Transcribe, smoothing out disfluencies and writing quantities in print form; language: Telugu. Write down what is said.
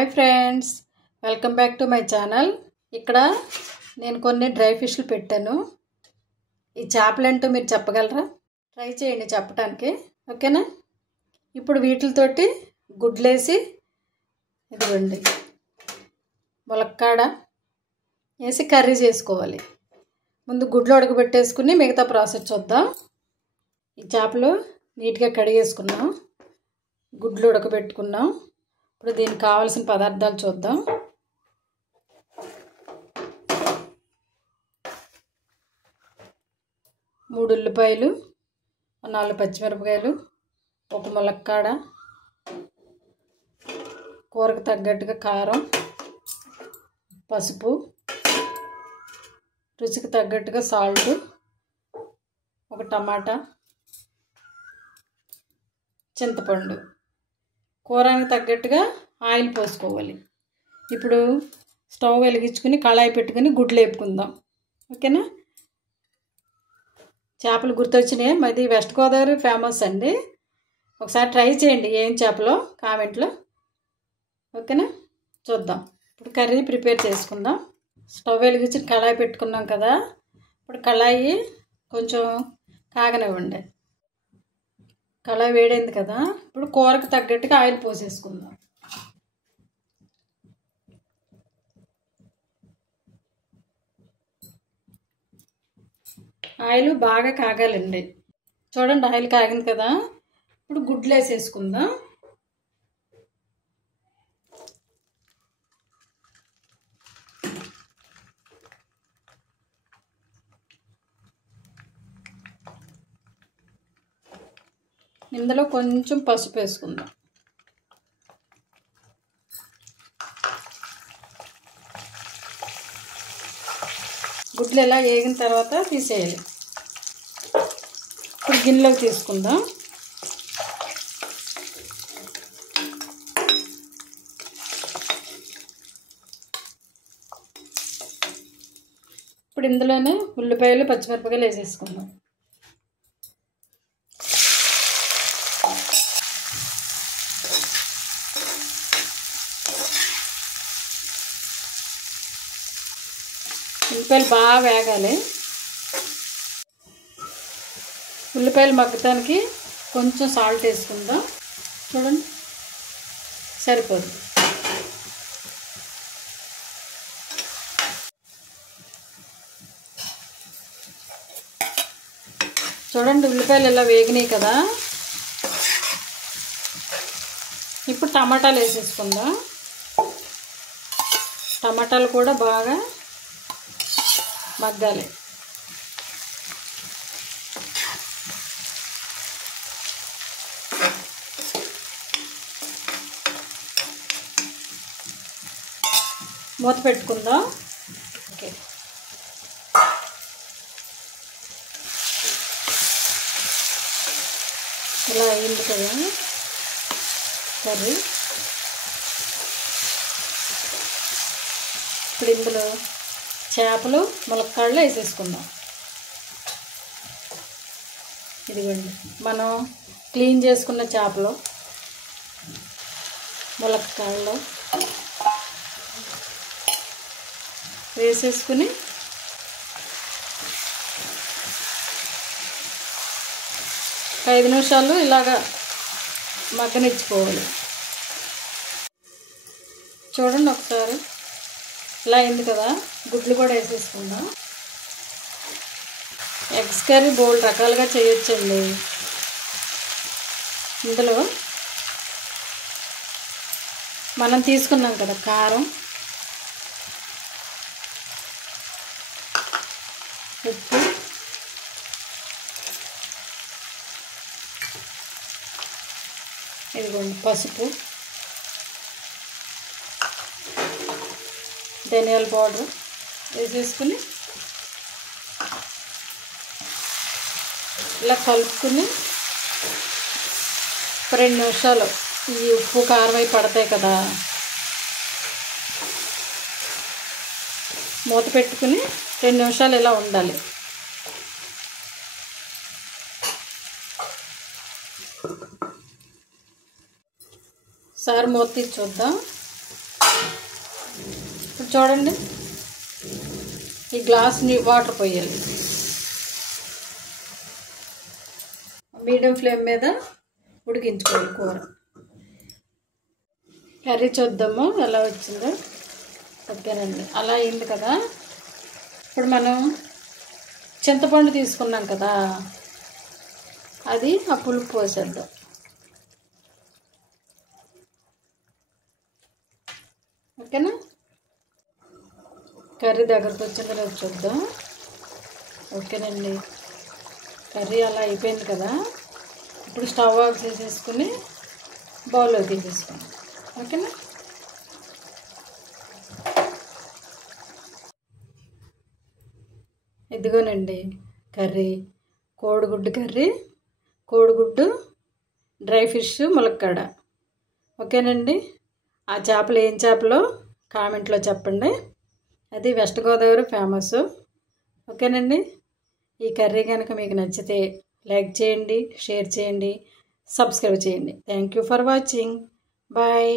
Hi friends, welcome back to my channel. ఇక్కడ నేను కొన్ని డ్రై ఫిష్లు పెట్టాను. ఈ చేపలేంటో మీరు చెప్పగలరా? ట్రై చేయండి చెప్పడానికి, ఓకేనా? ఇప్పుడు వీటితోటి గుడ్లేసి ఇదిగోండి ములక్కాడ వేసి కర్రీ చేసుకోవాలి. ముందు గుడ్లు ఉడకబెట్టేసుకుని మిగతా ప్రాసెస్ చూద్దాం. ఈ చేపలు నీట్గా కడిగేసుకున్నాం, గుడ్లు ఉడకబెట్టుకున్నాం. ఇప్పుడు దీనికి కావాల్సిన పదార్థాలు చూద్దాం. మూడు ఉల్లిపాయలు, 4 పచ్చిమిరపకాయలు, ఒక ములక్కాడ, కూరకు తగ్గట్టుగా కారం, పసుపు, రుచికి తగ్గట్టుగా సాల్ట్, ఒక టమాటా, చింతపండు, కూరకి తగ్గట్టుగా ఆయిల్ పోసుకోవాలి. ఇప్పుడు స్టవ్ వెలిగించుకుని కళాయి పెట్టుకుని గుడ్లు వేపుకుందాం, ఓకేనా? చేపలు గుర్తొచ్చినాయి, మాది వెస్ట్ గోదావరి ఫేమస్ అండి. ఒకసారి ట్రై చేయండి ఏం చేపలో కామెంట్లో, ఓకేనా? చూద్దాం. ఇప్పుడు కర్రీ ప్రిపేర్ చేసుకుందాం. స్టవ్ వెలిగించి కళాయి పెట్టుకున్నాం కదా, ఇప్పుడు కళాయి కొంచెం కాగనివ్వండి. కళాయి వేడైంది కదా, ఇప్పుడు కూరకు తగ్గట్టుగా ఆయిల్ పోసేసుకుందాం. ఆయిల్ బాగా కాగాలండి. చూడండి ఆయిల్ కాగింది కదా, ఇప్పుడు గుడ్లు వేసేసుకుందాం. ఇందులో కొంచెం పసుపు వేసుకుందాం. గుడ్లు ఇలా వేగిన తర్వాత తీసేయాలి. ఇప్పుడు గిన్నెలోకి తీసుకుందాం. ఇప్పుడు ఇందులోనే ఉల్లిపాయలు, పచ్చిమిరపకాయలు వేసేసుకుందాం. ఉల్లిపాయలు బాగా వేగాలి. ఉల్లిపాయలు మగ్గటానికి కొంచెం సాల్ట్ వేసుకుందాం. చూడండి సరిపోదు. చూడండి ఉల్లిపాయలు ఇలా వేగినాయి కదా, ఇప్పుడు టమాటాలు వేసేసుకుందాం. టమాటాలు కూడా బాగా మగ్గాలి. మూత పెట్టుకుందాం. ఓకే, ఇలా అయింది కదా కర్రీ. ఇప్పుడు ఇందులో చేపలు ములక్కాడలు వేసేసుకుందాం. ఇదిగోండి మనం క్లీన్ చేసుకున్న చేపలు ములక్కాడలు వేసేసుకుని ఒక 5 నిమిషాలు ఇలాగా మగ్గనిచ్చుకోవాలి. చూడండి ఒకసారి ఇలా అయింది కదా, గుడ్లు కూడా వేసేసుకుందాం. ఎగ్స్ కర్రీ బోల్డ్ రకాలుగా చేయొచ్చండి. ఇందులో మనం తీసుకున్నాం కదా కారం, ఉప్పు, ఇదిగోండి పసుపు, ధనియాల పౌడర్ వేసేసుకుని ఇలా కలుపుకుని 2 నిమిషాలు ఈ ఉప్పు కారం అవి పడతాయి కదా, మూత పెట్టుకుని 2 నిమిషాలు ఇలా ఉండాలి. ఒకసారి మూత తీసి చూద్దాం. చూడండి, ఈ గ్లాస్ని వాటర్ పోయాలి. మీడియం ఫ్లేమ్ మీద ఉడికించుకోవాలి కూర. కర్రీ చూద్దాము ఎలా వచ్చిందో. ఓకేనండి, అలా అయింది కదా. ఇప్పుడు మనం చింతపండు తీసుకున్నాం కదా, అది ఆ పులుపు పోసేద్దాం. ఓకేనా, కర్రీ దగ్గరకు వచ్చిందో లేదో చూద్దాం. ఓకేనండి, కర్రీ అలా అయిపోయింది కదా. ఇప్పుడు స్టవ్ ఆఫ్ చేసేసుకుని బౌల్లో తీసేసుకోండి. ఓకేనా, ఇదిగోనండి కర్రీ, కోడిగుడ్డు కర్రీ, కోడిగుడ్డు, డ్రై ఫిష్, ములక్కాడ. ఓకేనండి, ఆ చేపలు ఏం చేపలో కామెంట్లో చెప్పండి. అది వెస్ట్ గోదావరి ఫేమస్. ఓకేనండి, ఈ కర్రీ కనుక మీకు నచ్చితే లైక్ చేయండి, షేర్ చేయండి, సబ్స్క్రైబ్ చేయండి. Thank you for watching. Bye.